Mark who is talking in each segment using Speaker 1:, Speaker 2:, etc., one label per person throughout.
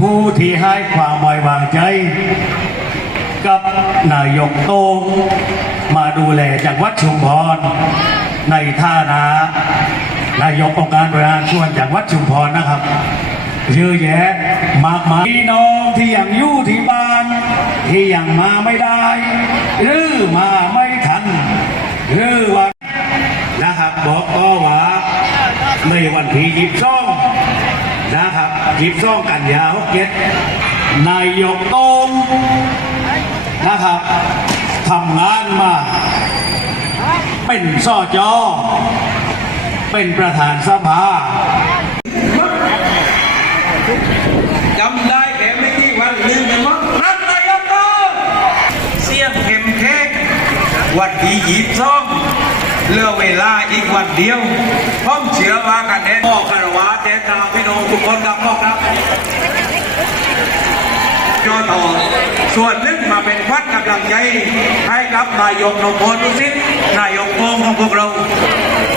Speaker 1: ผู้ที่ให้ความไว้วางใจ กับนายกโต้งมาดูแลจังหวัดชุมพร ในท่านะนายกองค์การบริหารส่วนจังหวัดชุมพรนะครับเยอะแยะมากมายพี่น้องที่ยังอยู่ที่บ้าน ที่ยังมาไม่ได้ หรือมาไม่ทัน หรือว่านะครับบอกก็ว่าในวันที่ยิบซ่องนะครับ ยิบซ่องกันยาวเก็ตนายกต้งนะครับทำงานมา เป็นสอจอเป็นประธานสภา
Speaker 2: จำได้แค่ไม่กี่วันลืมไปมั้งรัฐนายกก็เสียงเข้มแข็งวันที่ยีบซ่องเลือเวลาอีกวันเดียวผมเชื่อว่ากันแน่พ่อคารวะเดชาพี่น้อง ทุกคนครับพ่อครับยอต่อส่วนหนึ่งมาเป็นวัดกำลังใจให้กับนายกนพพลนุสิตนายกโกงของพวกเรา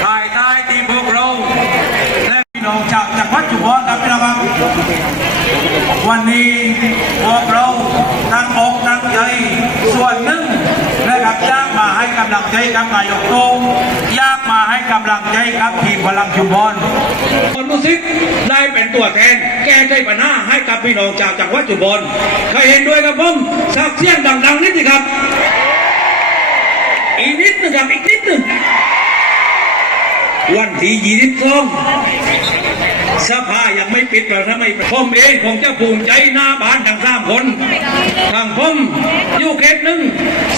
Speaker 2: ภายใต้ที่พวกเราและพี่น้องจากจังหวัดชุมพรครับพี่น้องครับวันนี้พวกเราตั้งอกตั้งใจส่วนหนึ่งนะครับอยากมาให้กำลังใจกับนายกโตงอยากมา กำลังใจกับทีมพลังชุมพรคนรู้สิกได้เป็นตัวแทน แก้ได้ปัญหาให้กับพี่น้องจากจังหวัดชุมพรใครเห็นด้วยกับผมสักเสียงดังๆนิดนึงครับ อีกนิดนึงครับอีกนิดนึงวันที่ยี่สิบสอง สภายังไม่ปิดเราทำไม่ผมเองคงจะภูมิใจหน้าบ้านทั้งสามคนทางผมอยู่เขตหนึ่ง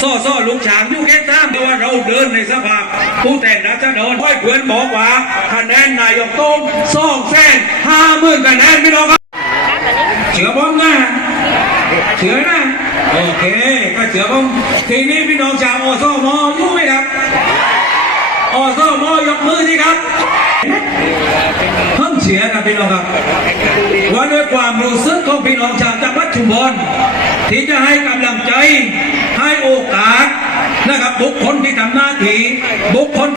Speaker 2: ซ่อซ่อลูกฉางยู่เขตสามแต่ว่าเราเดินในสภาผู้แทนราษฎรห้อยเพื่อนบอกว่าคะแนนนายกต้งสองแสนห้าหมื่นคะแนนพี่น้องครับเชื่อผมนะเชื่อนะโอเคก็เชื่อผมทีนี้พี่น้องชาวอสมอยู่ไหมครับอสมยกมือสิครับ เพิ่มเสียกับพี่น้องครับว่าด้วยความรู้สึกของพี่น้องชาวจังหวัดชุมพรที่จะให้กำลังใจให้โอกาสนะครับบุคคลที่ทำหน้าที่บุคคล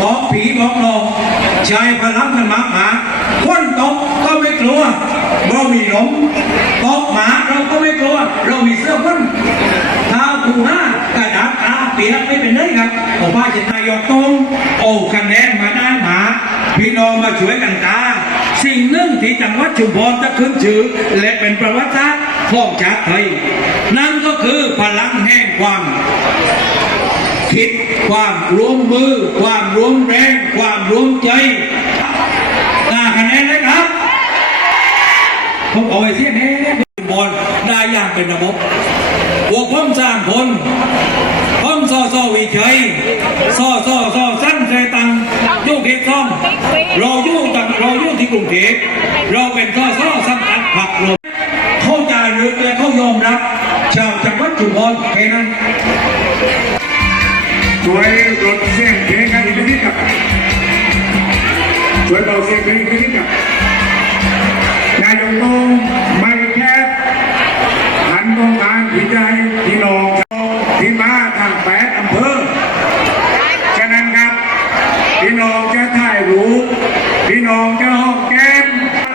Speaker 2: บอกผีบอกหลอกชายพลังนมาหาคนตกก็ไม่กลัวเรามีหลมตกหมาเราก็ไม่กลัว เรามีเสื้อพ่นเท้าถูห้ากระดาษตาเปียกไม่เป็นไรครับผมว่าจะนายกตรงโอ้คะแนนมาด้านหมา พี่ น้องมาช่วยกันตาสิ่งหนึ่งที่จังหวัดชุมพรจะขึ้นชื่อและเป็นประวัติศาสตร์ของชาติไทย นั่นก็คือพลังแห่งความคิดความร่วมมือ ความร่วมแรง ความร่วมใจตาคะแนนเลยครับผมเอาไว้เสียแน่บอลได้อย่างเป็นระบบพวกผมสามคนผมซอซอวิชัยซอซอซอสั้นใจตังยุ่เขตซ่อมเราอยู่ตังเรา อยู่ที่กเราเป็นซอซอสังกัดผักลมเข้าใจหรือและเขายอมรับ ชาวจังหวัดชุมพรแค่นั้น
Speaker 3: ช่วยลดเสียงเพลงกันอีกนิดกับช่วยเบาเสียงเพลงอีกนิดกับนายกโต้งไม่แค่หันมองการพิจัยพี่นองที่มาทางแปดอำเภอฉะนั้นครับพี่น้องจะถ่ายรูปพี่น้องจะหอมแก้ม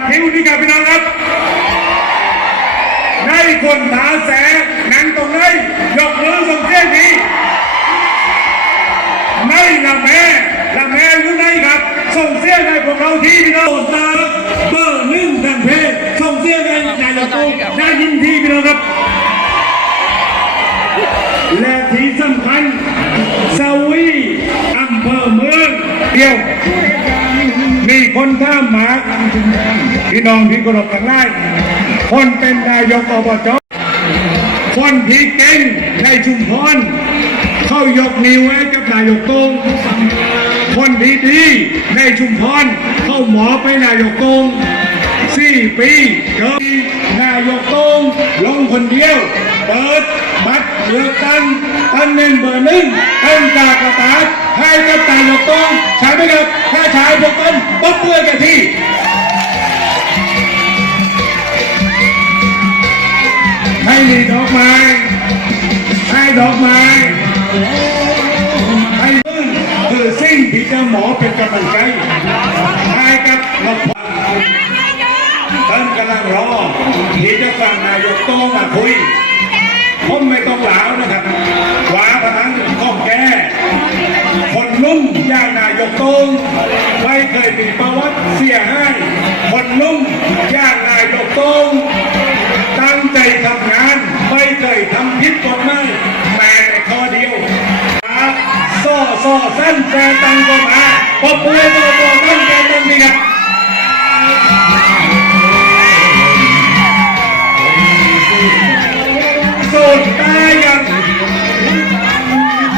Speaker 3: พิวนี่ครับพี่น้องครับ ในคนตาแสนั่งตรงไหนยกมือส่งเสียงดีในละแม่ละแม่หรือในครับ ส่งเสียงให้พวกเราที่พี่น้องตาเบอร์หนึ่งทางเพศส่งเสียงให้นายกตู่ได้ยินทีพี่น้องครับ และที่สำคัญสวีอำเภอเมืองเดียวมีคนท่ามหมาพี่น้องที่เคารพทั้งหลายคนเป็นนายกอบจ คนที่เก่งในชุมพร เข้ายกนิ้วให้กับนายกตงคนดีดีในชุมพร เข้าหมอไปนายกตงสี่ปีเจอนายกตงลงคนเดียว เปิดบัตรเลือกตั้งตำแหน่งเบอร์หนึ่งเป็นจากกระตาให้กับนายกตงใช่ไหมครับถ้าใช้พวกกันป๊บเพื่อกันที่ ไม้ให้ดอกไม้ให้มึงคือสิ่งที่เจ้าหมอเป็นกำลังใจให้กับเราท่านกำลังรอที่จะฟังนายกโตมาคุยผมไม่ต้องหลาวนะครับหวาพลังข้องแก้คนนุ่มย่างนายกโตงไม่เคยมีประวัติเสียให้คนนุ่มย่างนายกโตงตั้งใจทำงาน เคยทำผิดกฎหมายแม้แต่ข้อเดียวครับซ่อซ่อสั้นแจตังก็มาปอบมือปอบมือตั้งใจตังนี่ครับสูตรตายอย่าง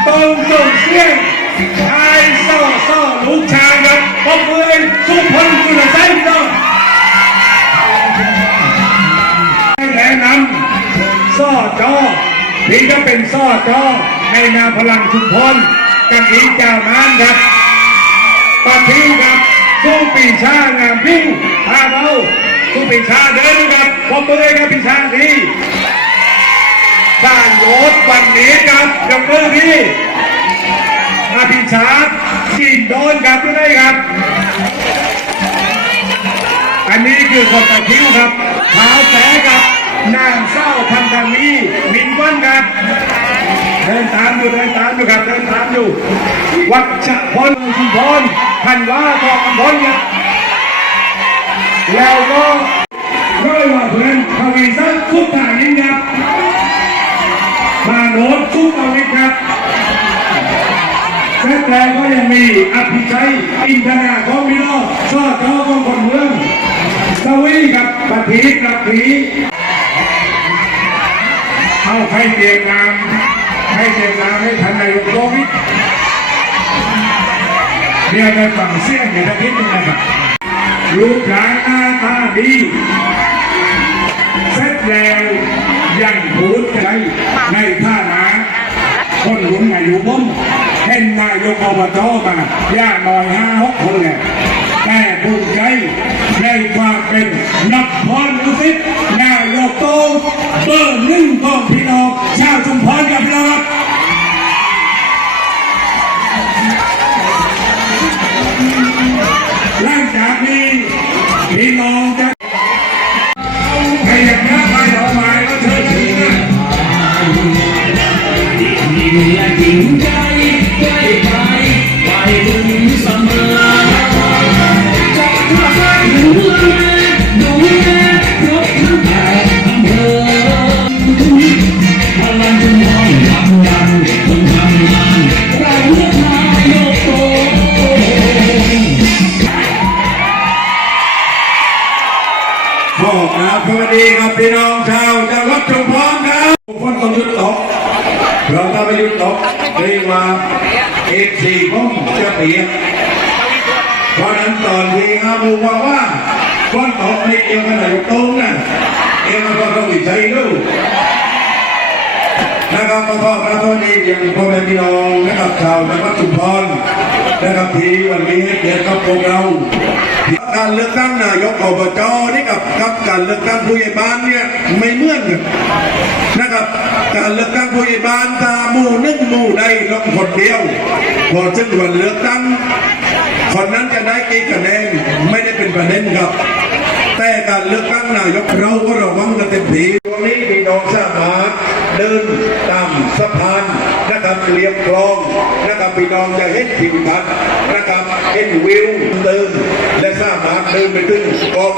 Speaker 3: ตรงส่งเสียงชายซ่อซ่อลูกชายครับปอบมือทุกคนสุร อจอที่จะเป็นซ่อจอในนามพลังชุมพลกันอีกเจ้านานครับปะทิครับสู้ปีชางามพิ้วพาเราสู้ปีชาเดินครับปอบมือครับปีชาดีด้านโรถวันนี้ครับยกมือที่อาพิชาจีนโดนครับทุกท่านครับ อันนี้คือคนตะคิ้วครับขาแสกับ นางเศร้าพันธมีมินวันครับ เดินตามอยู่เดินตามอยู่ครับเดินตามอยู่ วัชพลชุมพรพันว่าทองอำพลครับแล้วก็ร้อยว่าเพื่อนทวีสักดิ์สุดทางนี้ครับมาโนนทุกอาวิทครับและแต่ก็ยังมีอภิชัยอินทนาของมิโลชอจอของคนเมืองสวีกับปฏิกับผี เอาใครเตรียมงานให้เตรียมงานให้ทันนายกโควิดเรียกได้ฟังเสียงอย่างนิดนึงนะครับรูปร่างหน้าตาดีเสร็จแล้วยังพูดใจในท่านาคนหลุนอายุผมเห็นนายกอบจมาย่าหน่อยห้าหกคนเลยแต่ภูมิใจในความเป็นนักพรอุทิศนายกโต เบอร์หนึ่งของพี่น้องชาวชุมพรกับพี่น้องหลังจากนี้พี่น้องจะใครอยากแพ้ใครออกมาก็เชิญถือนะ
Speaker 2: ส
Speaker 3: วัสดีครับพี่น้องชาวจังหวัดชุมพรครับฝนต้องหยุดตกเราถ้าไม่หยุดตกเรียกว่าเอกสี่ผมจะเปียกเพราะนั้นตอนที่อาบูว่าว่าฝนตกไม่เกี่ยวกับนายกตุ้งนะเกี่ยวกับเราวิจัยดูนะครับขอขอพระคุณอีกอย่างพ่อแม่พี่น้องนะครับชาวจังหวัดชุมพรนะครับที่วันนี้ให้เกียรติกับพวกเรา การเลือกตั้งนายกอบจนี่กับกับการเลือกตั้งผู้ใหญ่บ้านเนี่ยไม่เหมือนกันนะครับ การเลือกตั้งผู้ใหญ่บ้านตาหมู่นึ่งหมู่ใดลงคนเดียวพอถึงวันเลือกตั้งคนนั้นจะได้กี่คะแนนไม่ได้เป็นประเด็นครับ แต่การเลือกตั้งนายกเราก็ระวังกันเต็มที่วันนี้พี่น้องสามารถเดินตามสะพา เรียบคลองนะครับพี่น้องจะเห็นทิวทัศน์นะครับเห็นวิวเติมและสามารถเดินไปถึงกอง